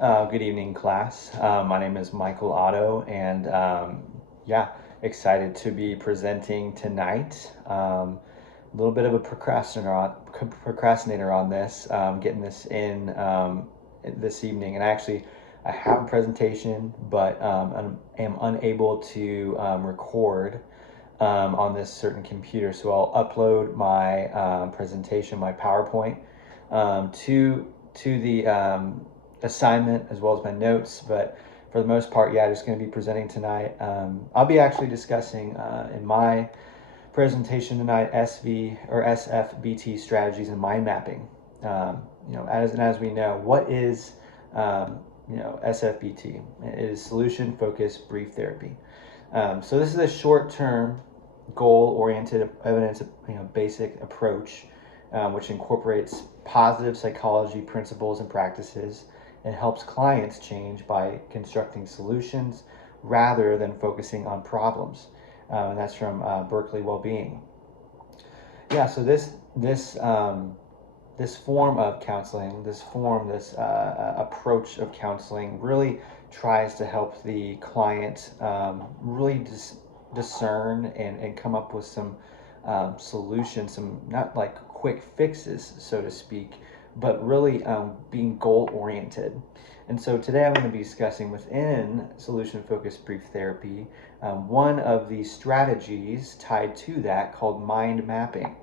Good evening, class. My name is Michael Otto, and yeah, excited to be presenting tonight. A little bit of a procrastinator on this, getting this in this evening. And I have a presentation, but am unable to record on this certain computer. So I'll upload my presentation, my PowerPoint, to the assignment as well as my notes. But for the most part, yeah, just going to be presenting tonight. I'll be actually discussing in my presentation tonight SFBT strategies and mind mapping. As we know, what is SFBT? It is solution focused brief therapy. So this is a short-term, goal-oriented, evidence, basic approach, which incorporates positive psychology principles and practices and helps clients change by constructing solutions rather than focusing on problems. And that's from Berkeley Wellbeing. Yeah, so this form of counseling, this approach of counseling really tries to help the client really discern and come up with some solutions, some not like quick fixes, so to speak, but really being goal oriented. And so today I'm going to be discussing within solution focused brief therapy one of the strategies tied to that called mind mapping.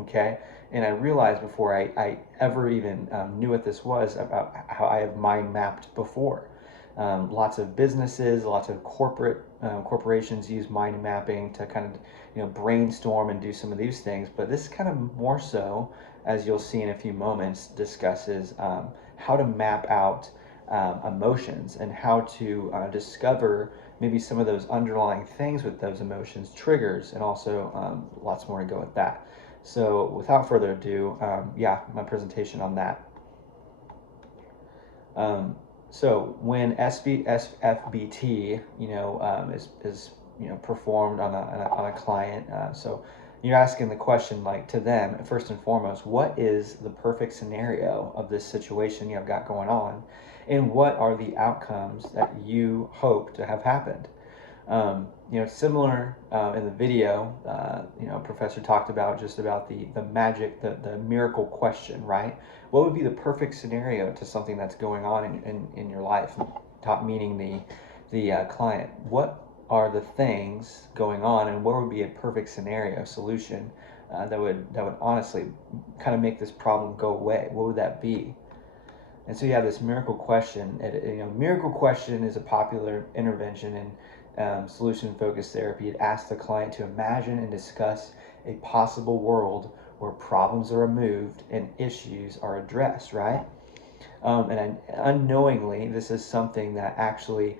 Okay, and I realized before I ever even knew what this was about how I have mind mapped before. Lots of businesses, lots of corporations use mind mapping to kind of brainstorm and do some of these things. But this kind of more so, as you'll see in a few moments, discusses how to map out emotions and how to discover maybe some of those underlying things with those emotions, triggers, and also lots more to go with that. So without further ado, my presentation on that. So when SFBT, is performed on a client, so you're asking the question, like, to them first and foremost, what is the perfect scenario of this situation you've got going on, and what are the outcomes that you hope to have happened? Similar in the video, Professor talked about just about the magic, the miracle question, right? What would be the perfect scenario to something that's going on in your life? Meaning the client. What are the things going on, and what would be a perfect scenario solution that would honestly kind of make this problem go away? What would that be? And so you have this miracle question. Miracle question is a popular intervention in solution-focused therapy. It asks the client to imagine and discuss a possible world where problems are removed and issues are addressed, right? Unknowingly, this is something that actually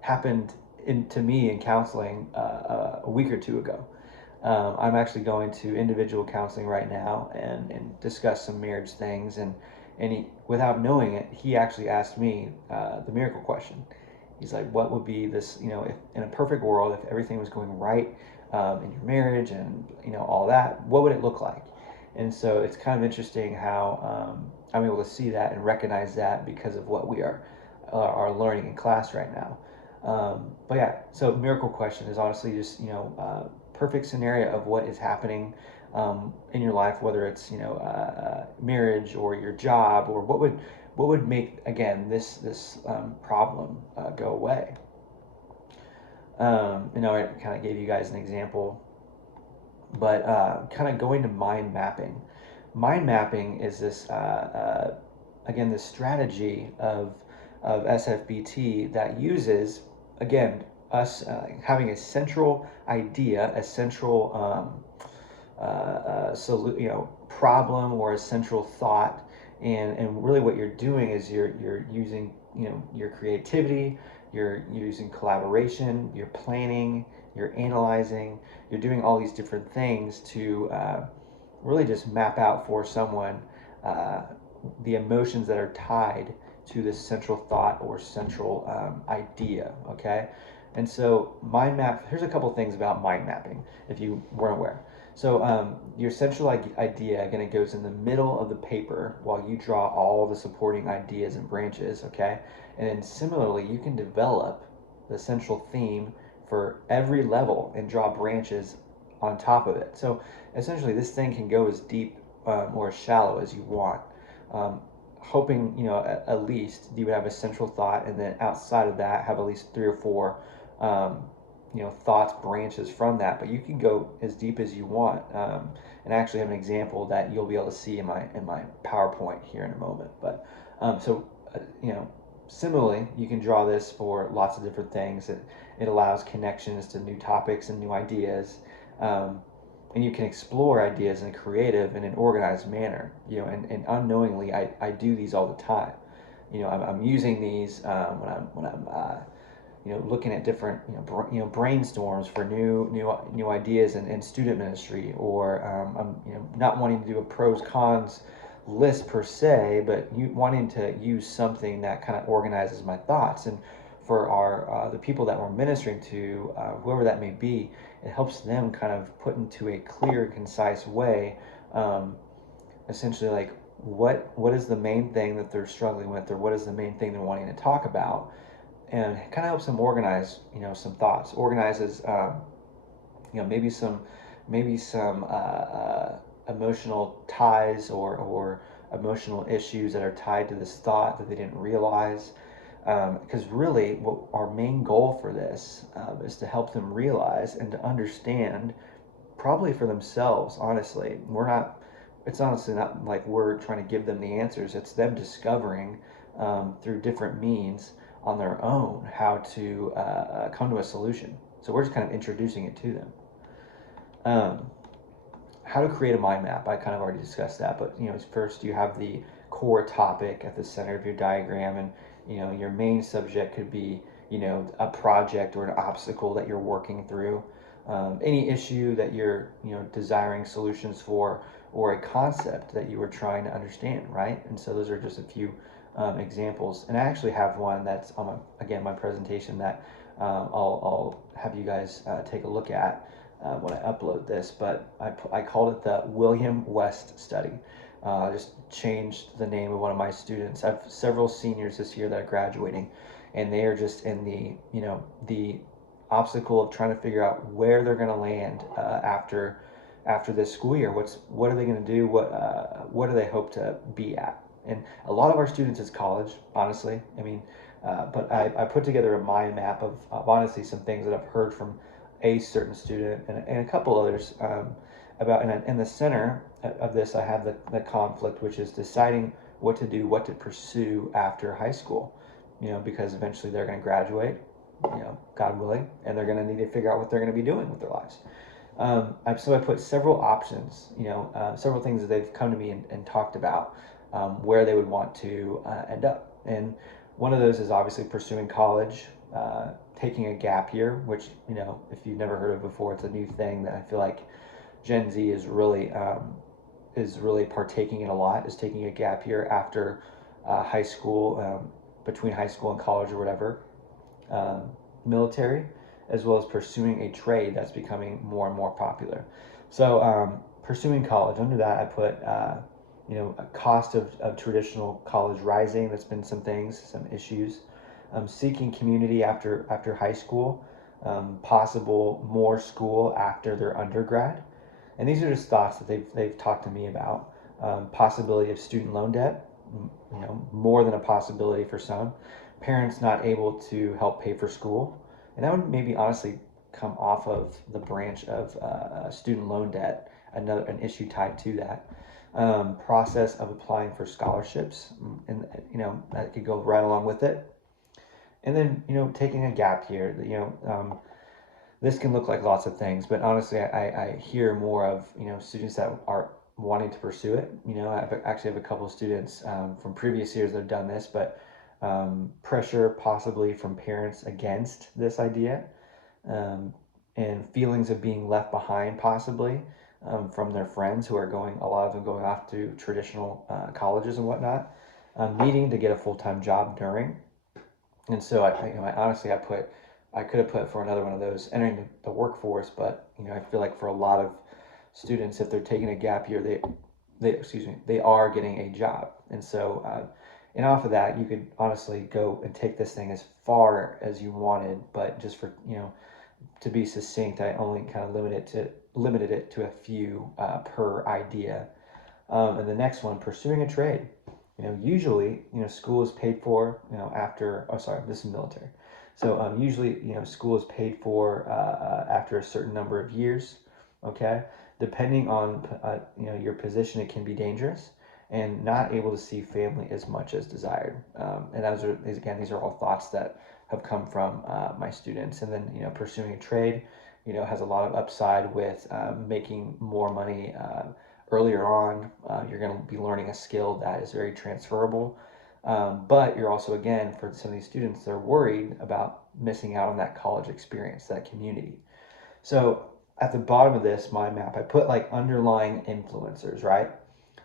happened to me in counseling a week or two ago. I'm actually going to individual counseling right now and discuss some marriage things, and he, without knowing it, he actually asked me the miracle question. He's like, what would be this, if in a perfect world, if everything was going right in your marriage and, all that, what would it look like? And so it's kind of interesting how I'm able to see that and recognize that because of what we are learning in class right now. But yeah, so miracle question is honestly just, perfect scenario of what is happening in your life, whether it's, marriage or your job, or what would make, again, this problem go away. I kind of gave you guys an example, but kind of going to mind mapping. Mind mapping is this, again, this strategy of SFBT that uses, again, us having a central idea, a central problem or a central thought, and really what you're doing is you're using your creativity, you're using collaboration, you're planning, you're analyzing, you're doing all these different things to really just map out for someone the emotions that are tied to this central thought or central idea. Okay, and so mind map. Here's a couple things about mind mapping, if you weren't aware. So your central idea again, it goes in the middle of the paper while you draw all the supporting ideas and branches, okay? And then similarly, you can develop the central theme for every level and draw branches on top of it. So essentially, this thing can go as deep or as shallow as you want. Um, Hoping, at least you would have a central thought, and then outside of that, have at least three or four um, thoughts branches from that, but you can go as deep as you want, and I actually have an example that you'll be able to see in my PowerPoint here in a moment. But so similarly, you can draw this for lots of different things. It allows connections to new topics and new ideas, um, and you can explore ideas in a creative and an organized manner. And unknowingly, I do these all the time. I'm using these when I'm looking at different brainstorms for new ideas in student ministry, or I'm not wanting to do a pros cons list per se, but wanting to use something that kind of organizes my thoughts. And for our the people that we're ministering to, whoever that may be, it helps them kind of put into a clear, concise way, essentially like what is the main thing that they're struggling with, or what is the main thing they're wanting to talk about, and it kind of helps them organize, some thoughts, organizes, maybe some emotional ties, or emotional issues that are tied to this thought that they didn't realize. Because really, what our main goal for this is to help them realize and to understand, probably for themselves. Honestly, it's honestly not like we're trying to give them the answers. It's them discovering through different means on their own how to come to a solution. So we're just kind of introducing it to them. Um, how to create a mind map, I kind of already discussed that, but first you have the core topic at the center of your diagram, and your main subject could be a project or an obstacle that you're working through, any issue that you're desiring solutions for, or a concept that you were trying to understand, right? And so those are just a few examples, and I actually have one that's on my presentation that I'll have you guys take a look at when I upload this, but I called it the William West Study. I just changed the name of one of my students. I have several seniors this year that are graduating, and they are just in the obstacle of trying to figure out where they're going to land after this school year. What are they going to do? What do they hope to be at? And a lot of our students is college, honestly. I mean, but I put together a mind map of honestly some things that I've heard from a certain student and a couple others about. And in the center of this, I have the conflict, which is deciding what to do, what to pursue after high school. Because eventually they're going to graduate, God willing, and they're going to need to figure out what they're going to be doing with their lives. So I put several options, several things that they've come to me and talked about, where they would want to end up. And one of those is obviously pursuing college, taking a gap year, which, if you've never heard of before, it's a new thing that I feel like Gen Z is really partaking in a lot, is taking a gap year after high school, between high school and college or whatever, um, military, as well as pursuing a trade that's becoming more and more popular. So pursuing college, under that I put a cost of traditional college rising. That's been some things, some issues. Seeking community after high school, possible more school after their undergrad, and these are just thoughts that they've talked to me about. Possibility of student loan debt, more than a possibility for some. Parents not able to help pay for school, and that would maybe honestly come off of the branch of student loan debt, an issue tied to that. Process of applying for scholarships, and that could go right along with it. And then taking a gap year. This can look like lots of things, but honestly, I hear more of students that are wanting to pursue it. I actually have a couple of students from previous years that have done this, but pressure possibly from parents against this idea, um, and feelings of being left behind possibly from their friends who are a lot of them going off to traditional colleges and whatnot, needing to get a full-time job during. And so I honestly I could have put for another one of those entering the workforce, but I feel like for a lot of students, if they're taking a gap year, they are getting a job. And so, and off of that, you could honestly go and take this thing as far as you wanted, but just for, to be succinct, I only kind of limited it to a few per idea. And the next one, pursuing a trade. Usually, school is paid for, after, oh, sorry, this is military. So usually, school is paid for after a certain number of years, okay? Depending on, your position, it can be dangerous and not able to see family as much as desired. And these are all thoughts that have come from my students. And then, pursuing a trade, has a lot of upside with making more money earlier on. You're going to be learning a skill that is very transferable. But you're also, again, for some of these students, they're worried about missing out on that college experience, that community. So at the bottom of this mind map, I put like underlying influencers, right?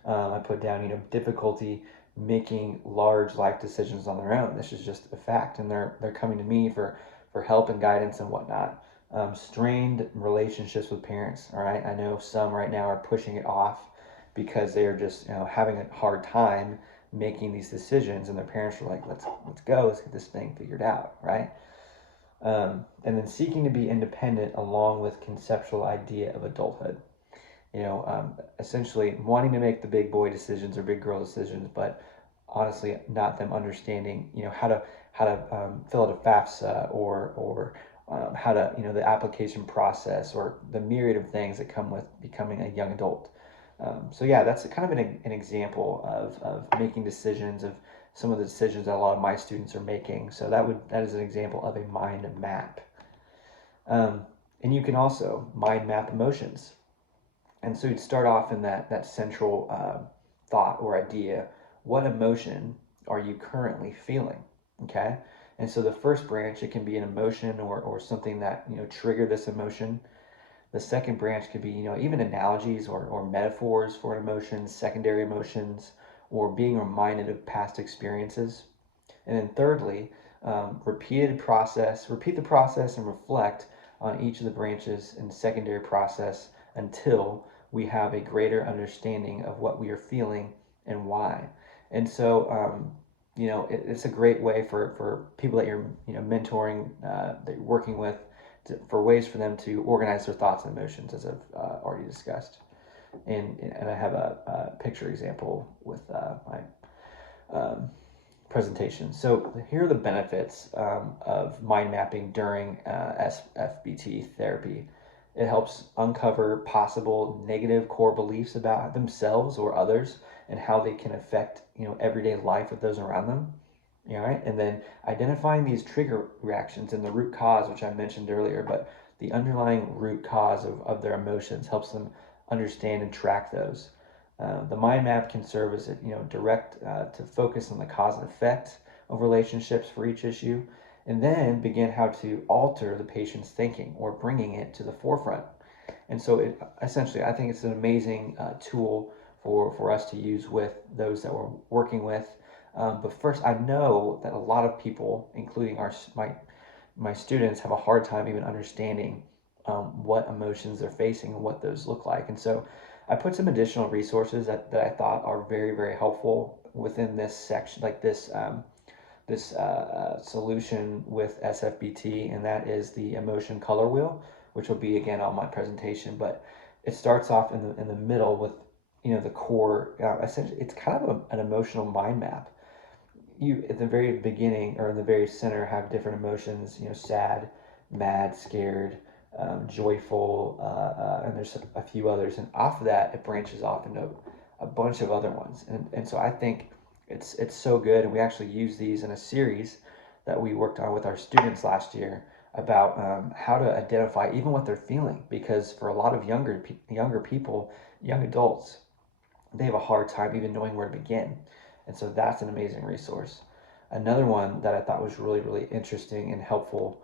I put down, difficulty making large life decisions on their own. This is just a fact, and they're coming to me for help and guidance and whatnot. Strained relationships with parents. All right, I know some right now are pushing it off because they are just having a hard time making these decisions, and their parents are like, let's go, let's get this thing figured out, right? And then seeking to be independent along with conceptual idea of adulthood. Essentially wanting to make the big boy decisions or big girl decisions, but honestly not them understanding, how to fill out a FAFSA or how to, the application process or the myriad of things that come with becoming a young adult. So yeah, that's kind of an example of making decisions, of some of the decisions that a lot of my students are making. So that is an example of a mind map. And you can also mind map emotions. And so you'd start off in that central thought or idea. What emotion are you currently feeling? Okay. And so the first branch, it can be an emotion or something that, triggered this emotion. The second branch could be, even analogies or metaphors for emotions, secondary emotions, or being reminded of past experiences. And then thirdly, repeat the process and reflect on each of the branches and secondary process until we have a greater understanding of what we are feeling and why. And so, it's a great way for people that you're, mentoring, that you're working with, for ways for them to organize their thoughts and emotions, as I've already discussed. And I have a picture example with my presentation. So here are the benefits of mind mapping during SFBT therapy. It helps uncover possible negative core beliefs about themselves or others and how they can affect, everyday life with those around them. All right, and then identifying these trigger reactions and the root cause, which I mentioned earlier, but the underlying root cause of their emotions helps them understand and track those. The mind map can serve as a direct to focus on the cause and effect of relationships for each issue, and then begin how to alter the patient's thinking or bringing it to the forefront. And so, essentially, I think it's an amazing tool for us to use with those that we're working with. But first, I know that a lot of people, including my students, have a hard time even understanding what emotions they're facing and what those look like. And so I put some additional resources that I thought are very, very helpful within this section, like this solution with SFBT, and that is the emotion color wheel, which will be again on my presentation. But it starts off in the middle with the core. Essentially, it's kind of an emotional mind map. You at the very beginning or in the very center have different emotions. Sad, mad, scared, joyful, and there's a few others. And off of that, it branches off into a bunch of other ones. And so I think it's so good. And we actually use these in a series that we worked on with our students last year about how to identify even what they're feeling, because for a lot of younger people, young adults, they have a hard time even knowing where to begin. And so that's an amazing resource. Another one that I thought was really, really interesting and helpful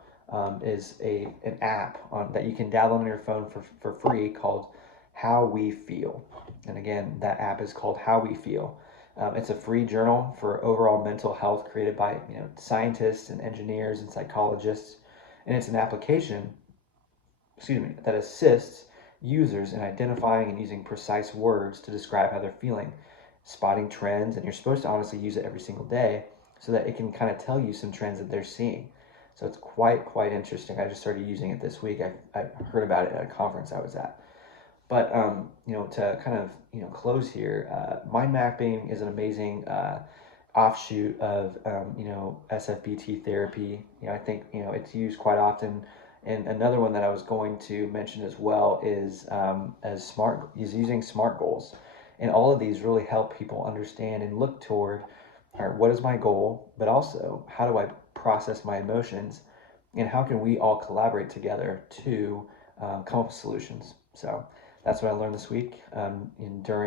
is an app that you can download on your phone for free called How We Feel. And again, that app is called How We Feel. It's a free journal for overall mental health created by scientists and engineers and psychologists. And it's an application, that assists users in identifying and using precise words to describe how they're feeling, spotting trends, and you're supposed to honestly use it every single day so that it can kind of tell you some trends that they're seeing. So it's quite interesting. I just started using it this week. I heard about it at a conference I was at. But to kind of close here, mind mapping is an amazing offshoot of SFBT therapy. I think it's used quite often. And another one that I was going to mention as well is is using SMART goals, and all of these really help people understand and look toward, all right, what is my goal, but also how do I process my emotions, and how can we all collaborate together to come up with solutions. So that's what I learned this week during